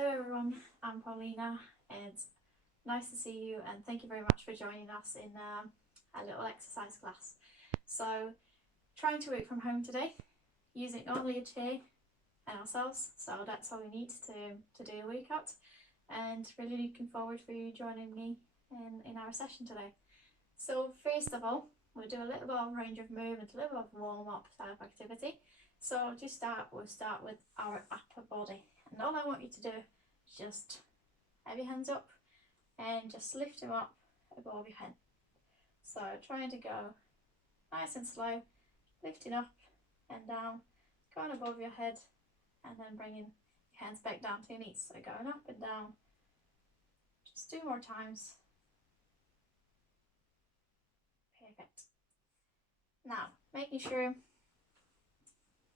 Hello everyone, I'm Paulina. It's nice to see you and thank you very much for joining us in a little exercise class. So, trying to work from home today, using only a chair and ourselves, so that's all we need to do a workout, and really looking forward for you joining me in our session today. So first of all, we'll do a little bit of range of movement, a little bit of warm-up type activity. So to start, we'll start with our upper body. And all I want you to do is just have your hands up and just lift them up above your head. So trying to go nice and slow, lifting up and down, going above your head, and then bringing your hands back down to your knees. So going up and down, just 2 more times. Perfect. Now, making sure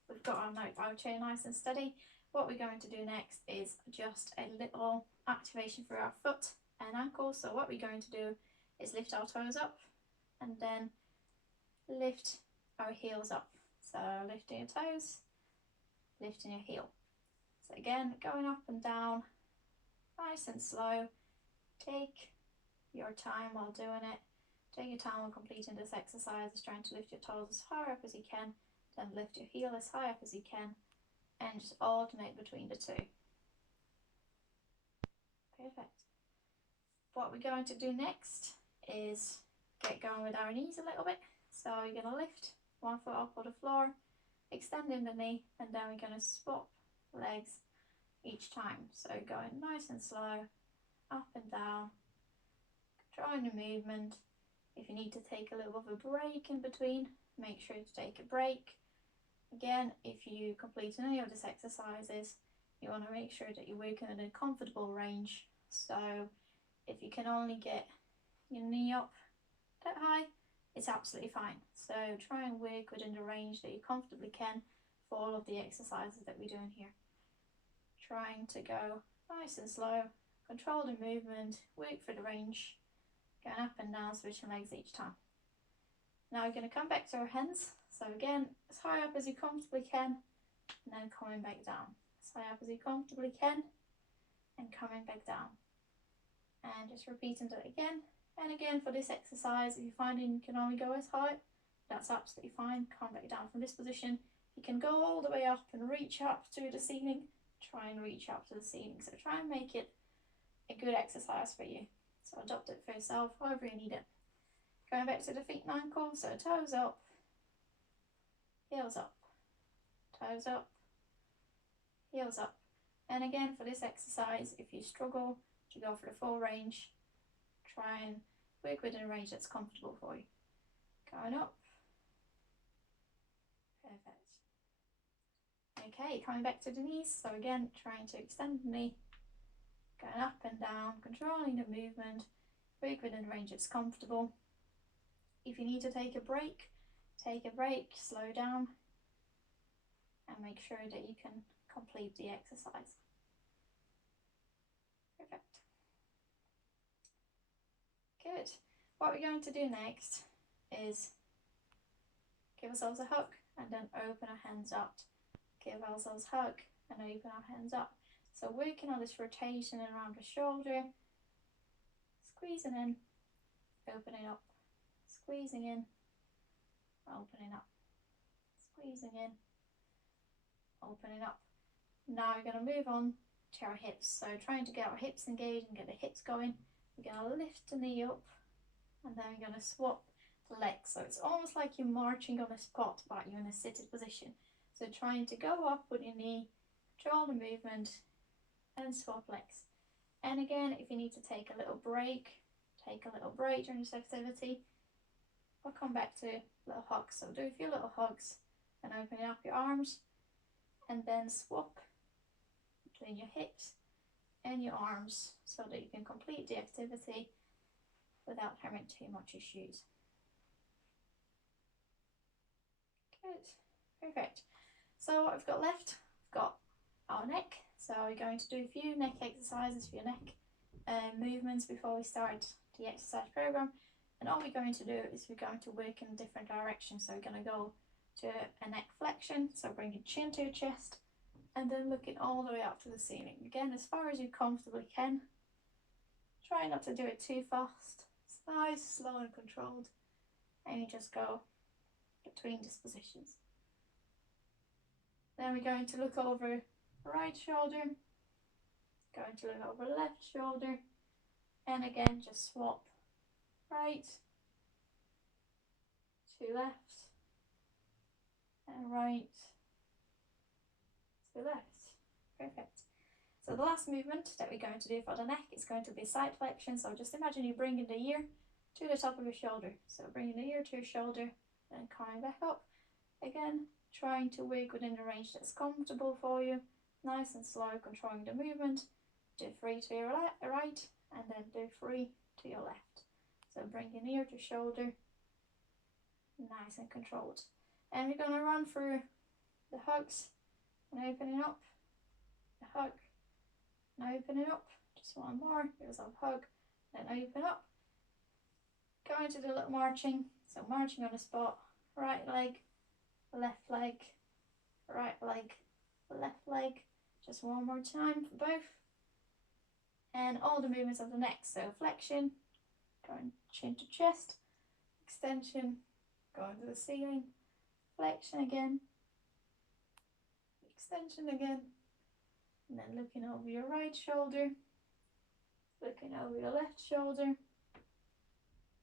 we've got our chair nice and steady, what we're going to do next is just a little activation for our foot and ankle. So what we're going to do is lift our toes up and then lift our heels up. So lifting your toes, lifting your heel. So again, going up and down, nice and slow. Take your time while doing it. Take your time while completing this exercise, trying to lift your toes as high up as you can, then lift your heel as high up as you can, and just alternate between the two. Perfect. What we're going to do next is get going with our knees a little bit. So you're going to lift one foot up on the floor, extending the knee, and then we're going to swap legs each time. So going nice and slow, up and down, controlling the movement. If you need to take a little bit of a break in between, make sure to take a break. Again, if you complete any of these exercises, you want to make sure that you're working in a comfortable range. So if you can only get your knee up that high, it's absolutely fine. So try and work within the range that you comfortably can for all of the exercises that we're doing here. Trying to go nice and slow, control the movement, work for the range, going up and down, switching legs each time. Now we're going to come back to our hands. So again, as high up as you comfortably can, and then coming back down. As high up as you comfortably can, and coming back down. And just repeating that again and again for this exercise. If you're finding you can only go as high, that's absolutely fine. Come back down from this position. You can go all the way up and reach up to the ceiling. Try and reach up to the ceiling. So try and make it a good exercise for you. So adopt it for yourself, however you need it. Going back to the feet and ankles, so toes up, heels up, toes up, heels up. And again, for this exercise, if you struggle to go for the full range, try and work within a range that's comfortable for you. Going up. Perfect. Okay, coming back to the knees. So again, trying to extend the knee, going up and down, controlling the movement, work within a range that's comfortable. If you need to take a break, slow down, and make sure that you can complete the exercise. Perfect. Good. What we're going to do next is give ourselves a hug and then open our hands up. Give ourselves a hug and open our hands up. So working on this rotation around the shoulder, squeezing in, opening up, squeezing in, opening up, squeezing in, opening up. Now we're going to move on to our hips. So trying to get our hips engaged and get the hips going. We're going to lift the knee up and then we're going to swap the legs. So it's almost like you're marching on a spot, but you're in a seated position. So trying to go up with your knee, control the movement, and swap legs. And again, if you need to take a little break, take a little break during this activity. I'll come back to little hugs. So do a few little hugs and opening up your arms, and then swap between your hips and your arms so that you can complete the activity without having too much issues. Good, perfect. So what we've got left, we've got our neck. So we're going to do a few neck exercises for your neck movements before we start the exercise program. And all we're going to do is we're going to work in different directions. So we're going to go to a neck flexion. So bring your chin to your chest, and then looking all the way up to the ceiling. Again, as far as you comfortably can. Try not to do it too fast. It's nice, slow and controlled. And you just go between dispositions. Then we're going to look over right shoulder, going to look over left shoulder, and again just swap right to left and right to left. Perfect. So the last movement that we're going to do for the neck is going to be side flexion. So just imagine you bringing the ear to the top of your shoulder. So bringing the ear to your shoulder and coming back up. Again, trying to work within the range that's comfortable for you. Nice and slow, controlling the movement. Do 3 to your right and then do 3 to your left. So bringing ear to shoulder. Nice and controlled. And we're going to run through the hugs and opening up. The hug. And opening up, just one more, give yourself a hug, then open up. Go into the little marching, so marching on the spot, right leg, left leg, right leg, left leg, just one more time for both. And all the movements of the neck, so flexion, going chin to chest, extension, going to the ceiling, flexion again, extension again. And then looking over your right shoulder, looking over your left shoulder,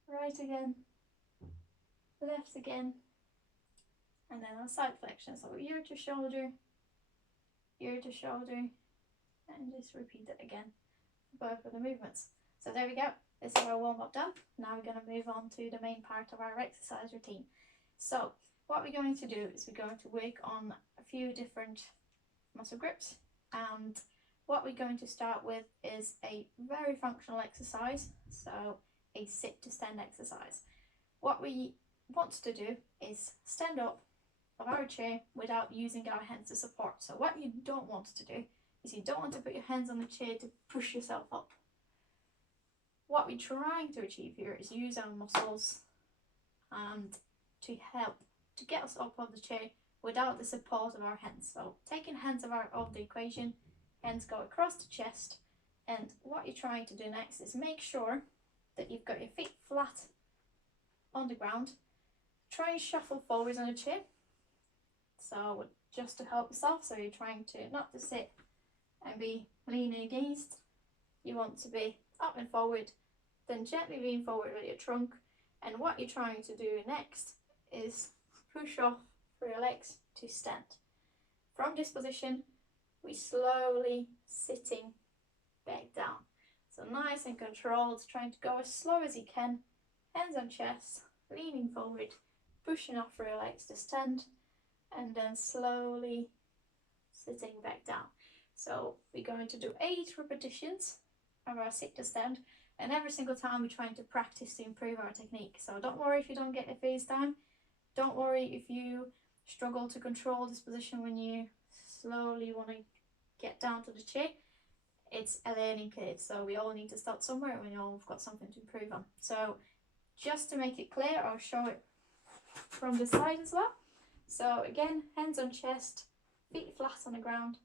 right again, left again, and then on side flexion, so ear to shoulder, and just repeat it again for both of the movements. So there we go, this is our warm up done. Now we're going to move on to the main part of our exercise routine. So what we're going to do is we're going to work on a few different muscle grips. And what we're going to start with is a very functional exercise, so a sit to stand exercise. What we want to do is stand up of our chair without using our hands to support. So what you don't want to do is you don't want to put your hands on the chair to push yourself up. What we're trying to achieve here is use our muscles and to help to get us up on the chair without the support of our hands. So taking hands of the equation, hands go across the chest, and what you're trying to do next is make sure that you've got your feet flat on the ground. Try and shuffle forwards on the chair, so just to help yourself. So you're trying to not to sit and be leaning against, you want to be up and forward, then gently lean forward with your trunk. And what you're trying to do next is push off for your legs to stand. From this position, we slowly sitting back down. So nice and controlled, trying to go as slow as you can, hands on chest, leaning forward, pushing off for your legs to stand, and then slowly sitting back down. So we're going to do 8 repetitions of our sit to stand, and every single time we're trying to practice to improve our technique. So don't worry if you don't get it first time. Don't worry if you struggle to control this position when you slowly want to get down to the chair. It's a learning curve, so we all need to start somewhere and we all have got something to improve on. So just to make it clear, I'll show it from the side as well. So again, hands on chest, feet flat on the ground,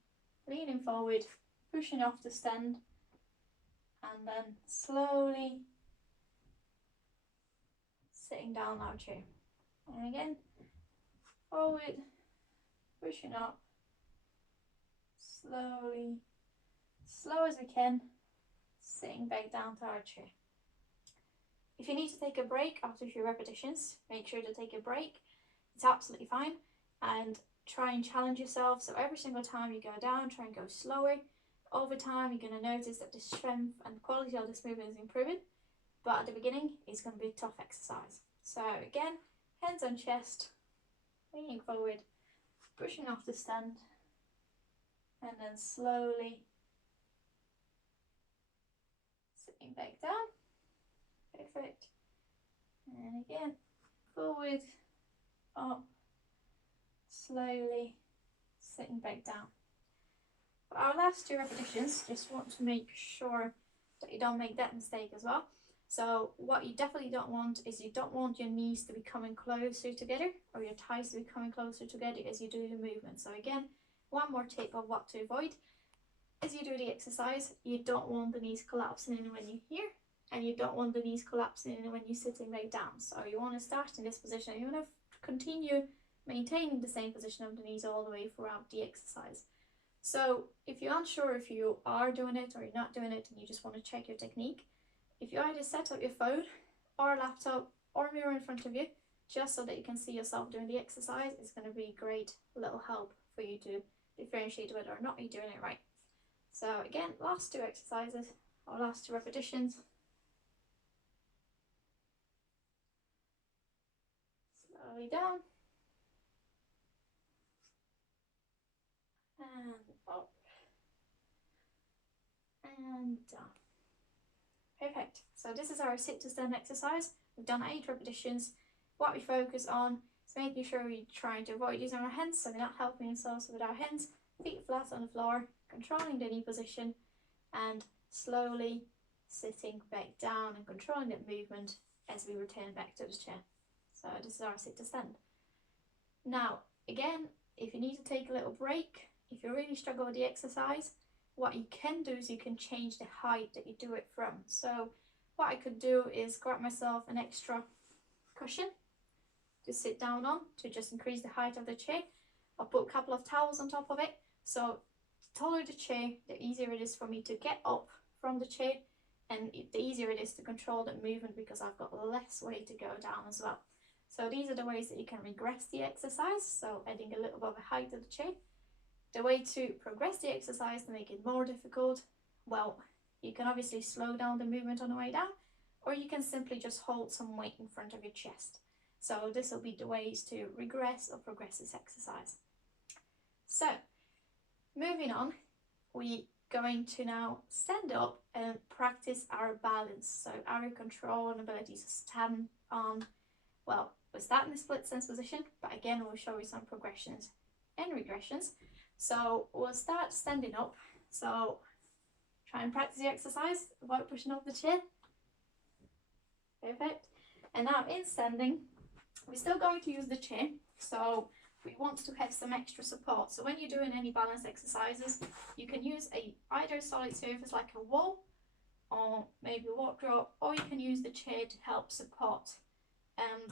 leaning forward, pushing off to stand, and then slowly sitting down our chair. And again, forward, pushing up, slowly, slow as we can, sitting back down to our chair. If you need to take a break after a few repetitions, make sure to take a break. It's absolutely fine, and try and challenge yourself. So every single time you go down, try and go slower. Over time, you're going to notice that the strength and quality of this movement is improving, but at the beginning, it's going to be a tough exercise. So again, hands on chest, leaning forward, pushing off the stand, and then slowly sitting back down. Perfect. And again, forward, up, slowly sitting back down. For our last 2 repetitions, just want to make sure that you don't make that mistake as well. So what you definitely don't want is you don't want your knees to be coming closer together or your thighs to be coming closer together as you do the movement. So again, one more tip of what to avoid. As you do the exercise, you don't want the knees collapsing in when you're here, and you don't want the knees collapsing in when you're sitting back down. So you want to start in this position. You want to continue maintaining the same position of the knees all the way throughout the exercise. So if you're unsure if you are doing it or you're not doing it and you just want to check your technique, if you either set up your phone or laptop or mirror in front of you, just so that you can see yourself doing the exercise, it's going to be a great little help for you to differentiate whether or not you're doing it right. So again, last 2 exercises or last 2 repetitions. Slowly down. And up. And down. Perfect. So this is our sit to stand exercise. We've done 8 repetitions. What we focus on is making sure we're trying to avoid using our hands, so we're not helping ourselves with our hands. Feet flat on the floor, controlling the knee position, and slowly sitting back down and controlling that movement as we return back to the chair. So this is our sit to stand. Now, again, if you need to take a little break, if you really struggle with the exercise, what you can do is you can change the height that you do it from. So what I could do is grab myself an extra cushion to sit down on to just increase the height of the chair. I'll put a couple of towels on top of it. So the taller the chair, the easier it is for me to get up from the chair, and the easier it is to control the movement because I've got less way to go down as well. So these are the ways that you can regress the exercise, so adding a little bit of a height to the chair. The way to progress the exercise to make it more difficult, well, you can obviously slow down the movement on the way down, or you can simply just hold some weight in front of your chest. So this will be the ways to regress or progress this exercise. So moving on, we're going to now stand up and practice our balance. So our control and ability to stand on, well, we'll start in the split stance position, but again, we'll show you some progressions and regressions. So we'll start standing up. So try and practice the exercise without pushing off the chair. Perfect. And now in standing, we're still going to use the chair. So we want to have some extra support. So when you're doing any balance exercises, you can use either a solid surface like a wall or maybe a wardrobe, or you can use the chair to help support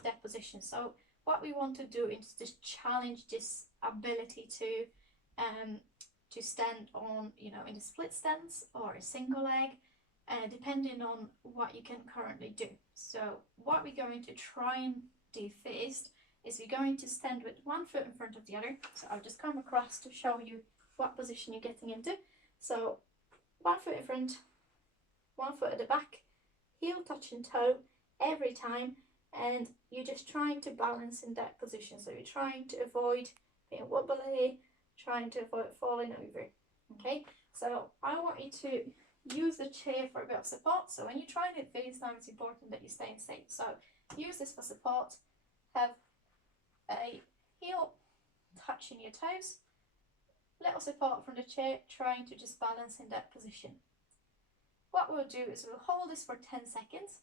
that position. So what we want to do is just challenge this ability to stand on, in a split stance or a single leg, depending on what you can currently do. So what we're going to try and do first is we're going to stand with one foot in front of the other. So I'll just come across to show you what position you're getting into. So one foot in front, one foot at the back, heel touching toe every time, and you're just trying to balance in that position. So you're trying to avoid being wobbly, trying to avoid falling over. Okay, so I want you to use the chair for a bit of support. So when you're trying it face down, it's important that you stay in safe. So use this for support. Have a heel touching your toes, little support from the chair, trying to just balance in that position. What we'll do is we'll hold this for 10 seconds.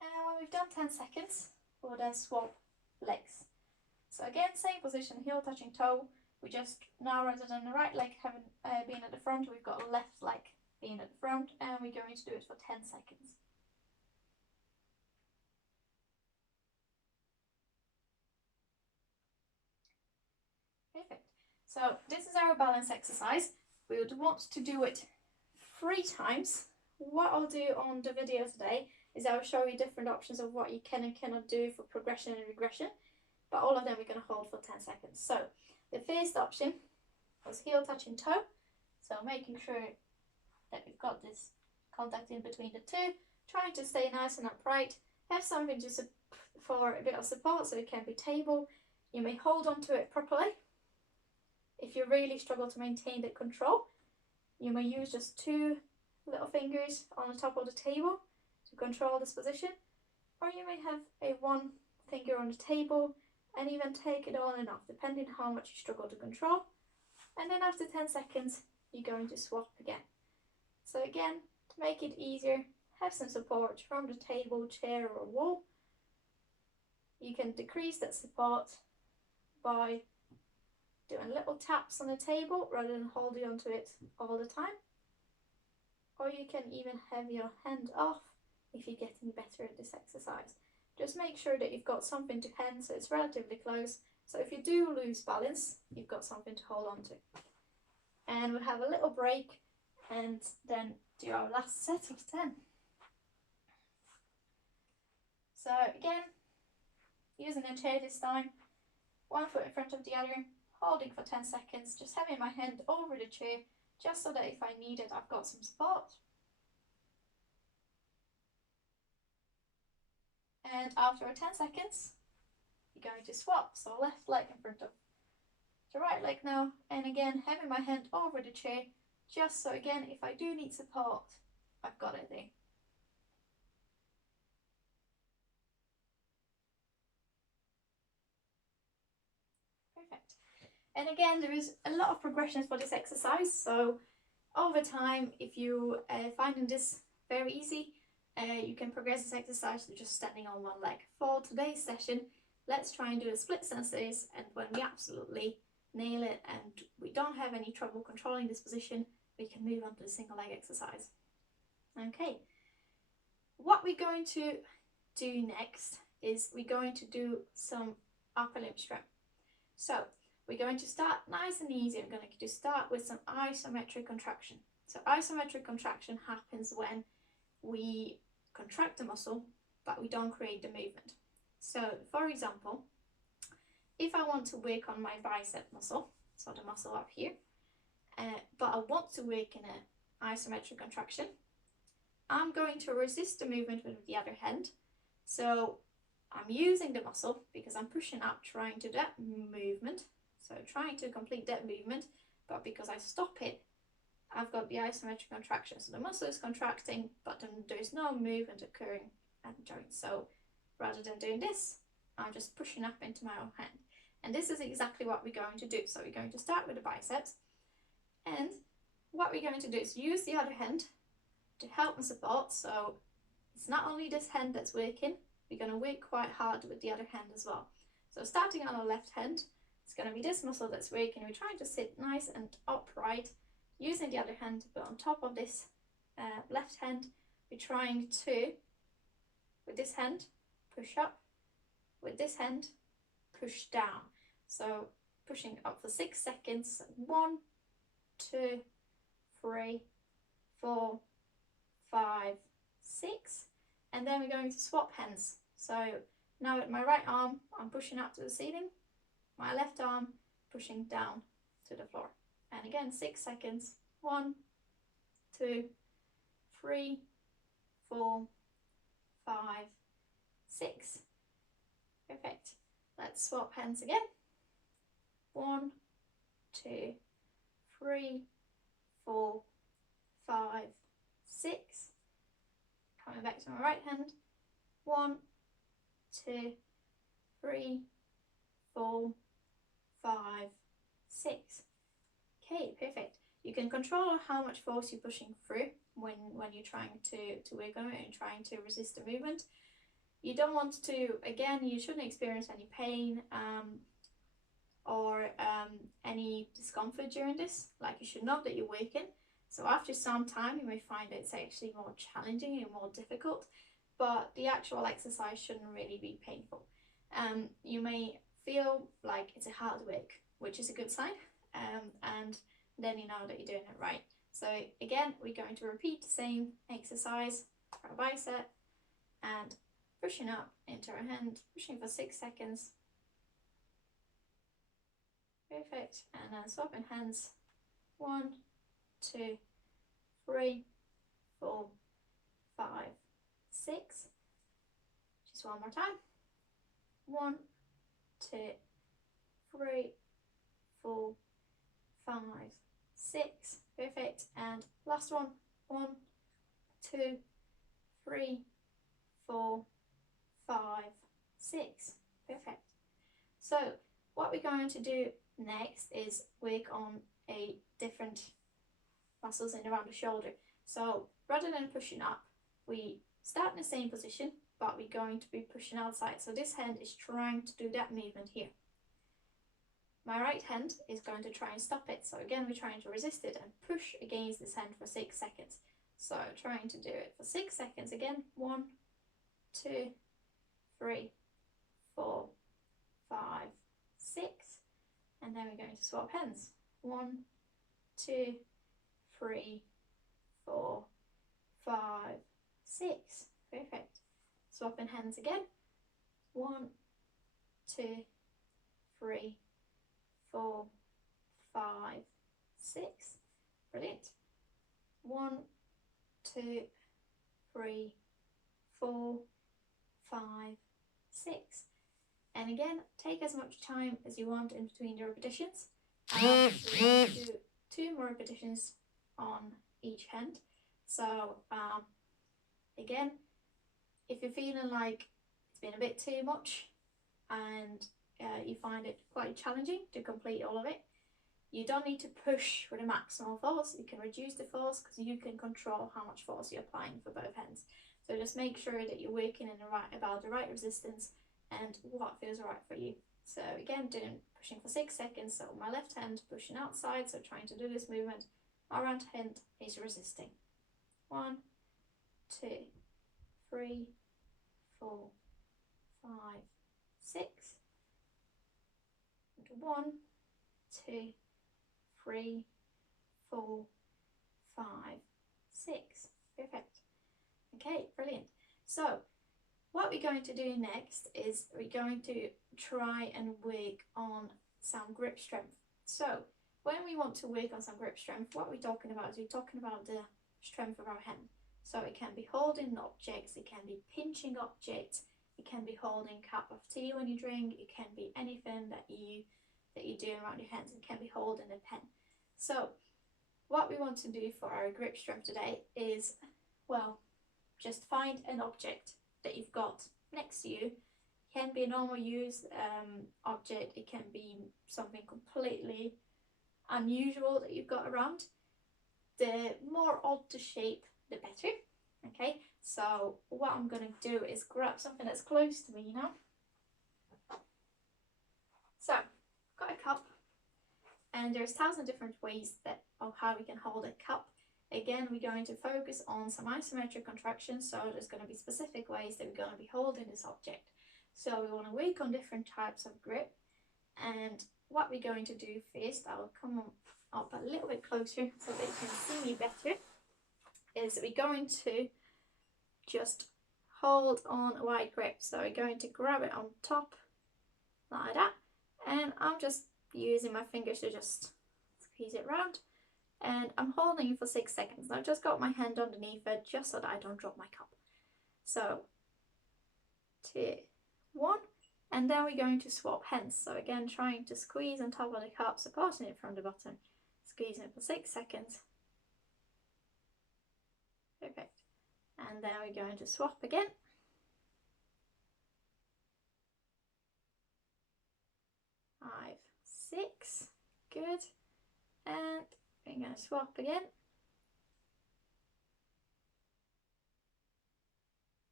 And when we've done 10 seconds, we'll then swap legs. So again, same position, heel touching toe. We just, now rather than the right leg having being at the front, we've got a left leg being at the front, and we're going to do it for 10 seconds. Perfect. So this is our balance exercise. We would want to do it 3 times. What I'll do on the video today is I'll show you different options of what you can and cannot do for progression and regression, but all of them we're going to hold for 10 seconds. So the first option was heel touching toe. So making sure that we've got this contact in between the two, trying to stay nice and upright, have something to for a bit of support so it can be table. You may hold on to it properly. If you really struggle to maintain the control, you may use just 2 little fingers on the top of the table to control this position, or you may have a 1 finger on the table and even take it on and off depending on how much you struggle to control. And then after 10 seconds you're going to swap again. So again, to make it easier, have some support from the table, chair or wall. You can decrease that support by doing little taps on the table rather than holding onto it all the time. Or you can even have your hand off if you're getting better at this exercise. Just make sure that you've got something to hand so it's relatively close. So if you do lose balance, you've got something to hold on to. And we'll have a little break and then do our last set of 10. So again, using a chair this time, one foot in front of the other, holding for 10 seconds, just having my hand over the chair, just so that if I need it, I've got some support. And after 10 seconds, you're going to swap. So left leg in front of the right leg now. And again, having my hand over the chair, just so again, if I do need support, I've got it there. Perfect. And again, there is a lot of progressions for this exercise. So over time, if you finding this very easy, you can progress this exercise to just standing on one leg. For today's session, let's try and do a split senses, and when we absolutely nail it and we don't have any trouble controlling this position, we can move on to the single leg exercise. Okay, what we're going to do next is we're going to do some upper limb strength. So we're going to start nice and easy. I'm going to start with some isometric contraction. So isometric contraction happens when we contract the muscle, but we don't create the movement. So for example, if I want to work on my bicep muscle, so the muscle up here, but I want to work in an isometric contraction, I'm going to resist the movement with the other hand. So I'm using the muscle because I'm pushing up, trying to do that movement. So trying to complete that movement, but because I stop it, I've got the isometric contraction. So the muscle is contracting, but then there's no movement occurring at the joint. So rather than doing this, I'm just pushing up into my own hand. And this is exactly what we're going to do. So we're going to start with the biceps. And what we're going to do is use the other hand to help and support. So it's not only this hand that's working, we're going to work quite hard with the other hand as well. So starting on our left hand, it's going to be this muscle that's working. We're trying to sit nice and upright, using the other hand to put on top of this left hand. We're trying to, with this hand, push up, with this hand, push down. So pushing up for 6 seconds. 1, 2, 3, 4, 5, 6. And then we're going to swap hands. So now with my right arm, I'm pushing up to the ceiling. My left arm pushing down to the floor. And again, 6 seconds. 1, 2, 3, 4, 5, 6. Perfect. Let's swap hands again. 1, 2, 3, 4, 5, 6. Coming back to my right hand. 1, 2, 3, 4, 5, 6. Okay, perfect. You can control how much force you're pushing through when you're trying to work on it and trying to resist the movement. You don't want to, again, you shouldn't experience any pain or any discomfort during this. Like, you should know that you're working. So after some time, you may find it's actually more challenging and more difficult, but the actual exercise shouldn't really be painful. You may feel like it's a hard work, which is a good sign, and then you know that you're doing it right. So again, we're going to repeat the same exercise for our bicep and pushing up into our hand, pushing for 6 seconds. Perfect. And then swapping hands. 1, 2, 3, 4, 5, 6. Just one more time. 1, 2, 3, 4, 5, 6. Perfect. And last one. 1, 2, 3, 4, 5, 6. Perfect. So what we're going to do next is work on a different muscles in around the shoulder. So rather than pushing up, we start in the same position, but we're going to be pushing outside. So this hand is trying to do that movement here. My right hand is going to try and stop it. So again, we're trying to resist it and push against this hand for 6 seconds. So trying to do it for 6 seconds again. 1, 2, 3, 4, 5, 6. And then we're going to swap hands. 1, 2, 3, 4, 5, 6. Perfect. Swapping hands again. 1, 2, 3, 4, 5, 6. Brilliant. 1, 2, 3, 4, 5, 6. And again, take as much time as you want in between the repetitions. We're going to do 2 more repetitions on each hand. So again, if you're feeling like it's been a bit too much and you find it quite challenging to complete all of it, you don't need to push with a maximum force. You can reduce the force because you can control how much force you're applying for both hands. So just make sure that you're working in about the right resistance and what feels right for you. So again, pushing for 6 seconds. So my left hand pushing outside, so trying to do this movement. My right hand is resisting. 1, 2, 3, 4, 5, 6. And 1, 2, 3, 4, 5, 6. Perfect. Okay, brilliant. So what we're going to do next is we're going to try and work on some grip strength. So when we want to work on some grip strength, what we're talking about is we're talking about the strength of our hand. So it can be holding objects, it can be pinching objects, it can be holding a cup of tea when you drink, it can be anything that you're doing around your hands. It can be holding a pen. So what we want to do for our grip strength today is, well, just find an object that you've got next to you. It can be a normal used object, it can be something completely unusual that you've got around. The more odd the shape, the better. Okay, so what I'm going to do is grab something that's close to me now. So I've got a cup, and there's 1,000 different ways of how we can hold a cup. Again, we're going to focus on some isometric contractions, so there's going to be specific ways that we're going to be holding this object. So we want to work on different types of grip, and what we're going to do first, I'll come up a little bit closer so that you can see me better, is we're going to just hold on a wide grip. So we're going to grab it on top like that, and I'm just using my fingers to just squeeze it round, and I'm holding it for 6 seconds. I've just got my hand underneath it just so that I don't drop my cup. So 2, 1, and then we're going to swap hands. So again, trying to squeeze on top of the cup, supporting it from the bottom, squeezing it for 6 seconds. Perfect. And then we're going to swap again. 5, 6, good. And we're going to swap again.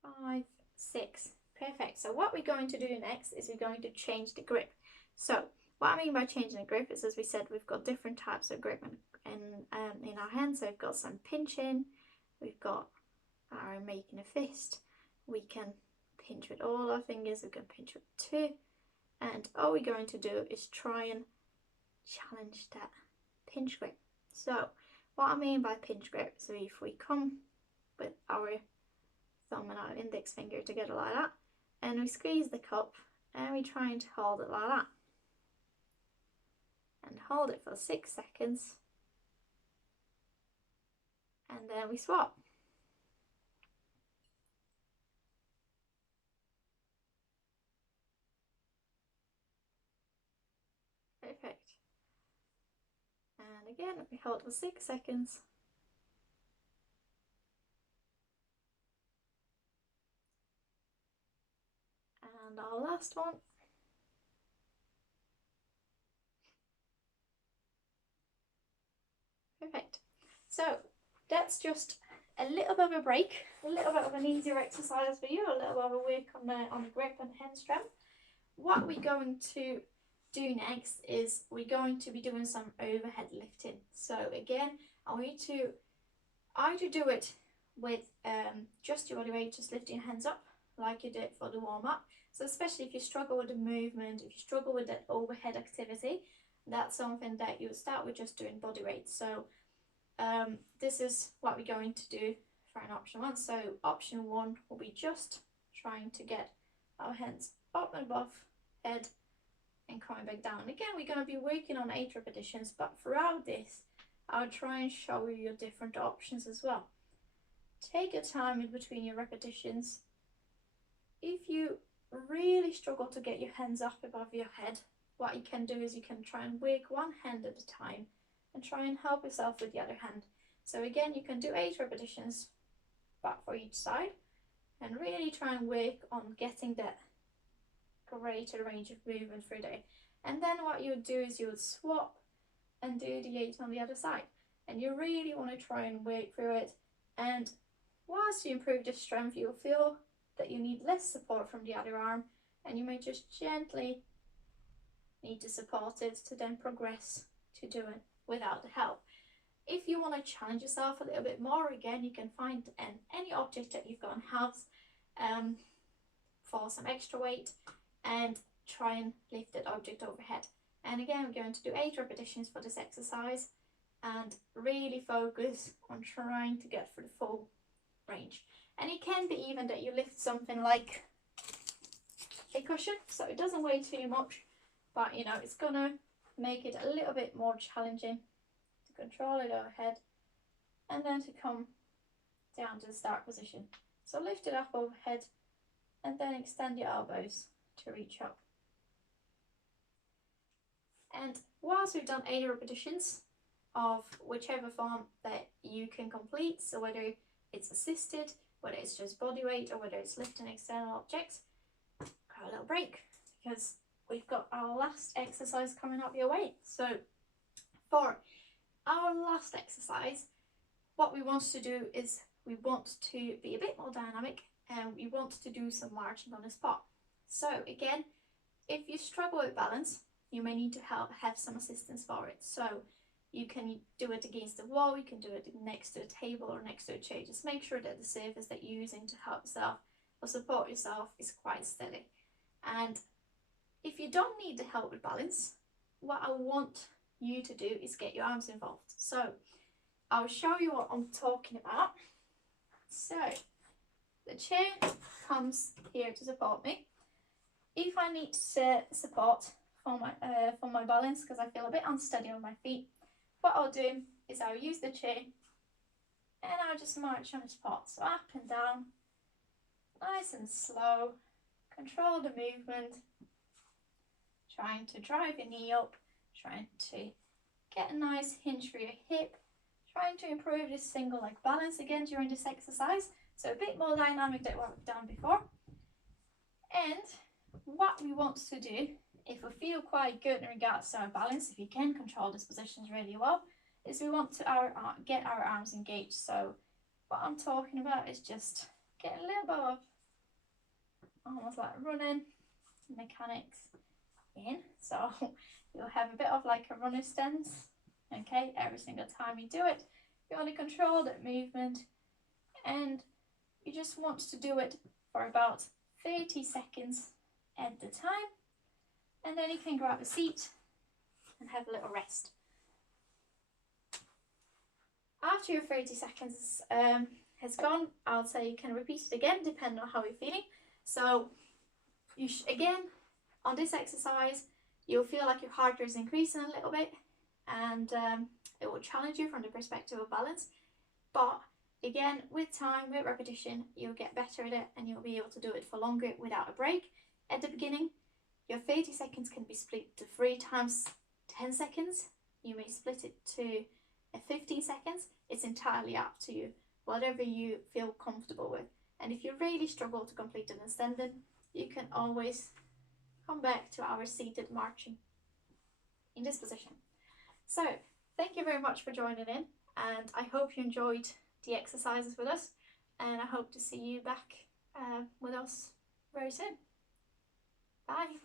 5, 6, perfect. So what we're going to do next is we're going to change the grip. So what I mean by changing the grip is, as we said, we've got different types of grip in our hands. So we've got some pinching, we've got our making a fist, we can pinch with all our fingers, we can pinch with 2, and all we're going to do is try and challenge that pinch grip. So what I mean by pinch grip, so if we come with our thumb and our index finger together like that, and we squeeze the cup, and we're trying to hold it like that, and hold it for 6 seconds, and then we swap. Perfect. And again, we hold for 6 seconds. And our last one. Perfect. So that's just a little bit of a break, a little bit of an easier exercise for you, a little bit of a work on the grip and hand strength. What we're going to do next is we're going to be doing some overhead lifting. So again, I want you to either do it with just your body weight, just lifting your hands up like you did for the warm-up. So especially if you struggle with the movement, if you struggle with that overhead activity, that's something that you would start with just doing body weight. So this is what we're going to do for an option one. So option one will be just trying to get our hands up and above head and coming back down. Again, we're going to be working on 8 repetitions, but throughout this, I'll try and show you your different options as well. Take your time in between your repetitions. If you really struggle to get your hands up above your head, what you can do is you can try and work one hand at a time and try and help yourself with the other hand. So again, you can do 8 repetitions, but for each side, and really try and work on getting that greater range of movement through there. And then what you would do is you would swap and do the 8 on the other side. And you really want to try and work through it. And whilst you improve the strength, you'll feel that you need less support from the other arm, and you may just gently need to support it to then progress to do it without the help. If you want to challenge yourself a little bit more, again, you can find any object that you've got in house for some extra weight and try and lift that object overhead. And again, we're going to do 8 repetitions for this exercise and really focus on trying to get through the full range. And it can be even that you lift something like a cushion, so it doesn't weigh too much, but you know, it's gonna make it a little bit more challenging to control it overhead and then to come down to the start position. So lift it up overhead and then extend your elbows to reach up. And whilst we've done 80 repetitions of whichever form that you can complete, so whether it's assisted, whether it's just body weight, or whether it's lifting external objects, grab a little break because we've got our last exercise coming up your way. So for our last exercise, what we want to do is we want to be a bit more dynamic and we want to do some marching on the spot. So again, if you struggle with balance, you may need to have some assistance for it. So you can do it against the wall, you can do it next to a table or next to a chair. Just make sure that the surface that you're using to help yourself or support yourself is quite steady. And if you don't need the help with balance, what I want you to do is get your arms involved. So I'll show you what I'm talking about. So the chair comes here to support me. If I need support for my balance because I feel a bit unsteady on my feet, what I'll do is I'll use the chair and I'll just march on the spot. So up and down, nice and slow, control the movement, trying to drive your knee up, trying to get a nice hinge for your hip, trying to improve this single leg balance again during this exercise. So a bit more dynamic than what we've done before. And what we want to do, if we feel quite good in regards to our balance, if you can control these positions really well, is we want to get our arms engaged. So what I'm talking about is just get a little bit of almost like running mechanics in. So you'll have a bit of like a runner stance, okay, every single time you do it. You want to control that movement and you just want to do it for about 30 seconds at the time, and then you can grab a seat and have a little rest. After your 30 seconds has gone, I'll say you can repeat it again depending on how you're feeling. So you again, on this exercise, you'll feel like your heart rate is increasing a little bit, and it will challenge you from the perspective of balance. But again, with time, with repetition, you'll get better at it and you'll be able to do it for longer without a break. At the beginning, your 30 seconds can be split to 3 times 10 seconds. You may split it to 15 seconds. It's entirely up to you, whatever you feel comfortable with. And if you really struggle to complete an extended, you can always come back to our seated marching in this position. So thank you very much for joining in, and I hope you enjoyed the exercises with us, and I hope to see you back with us very soon. Bye.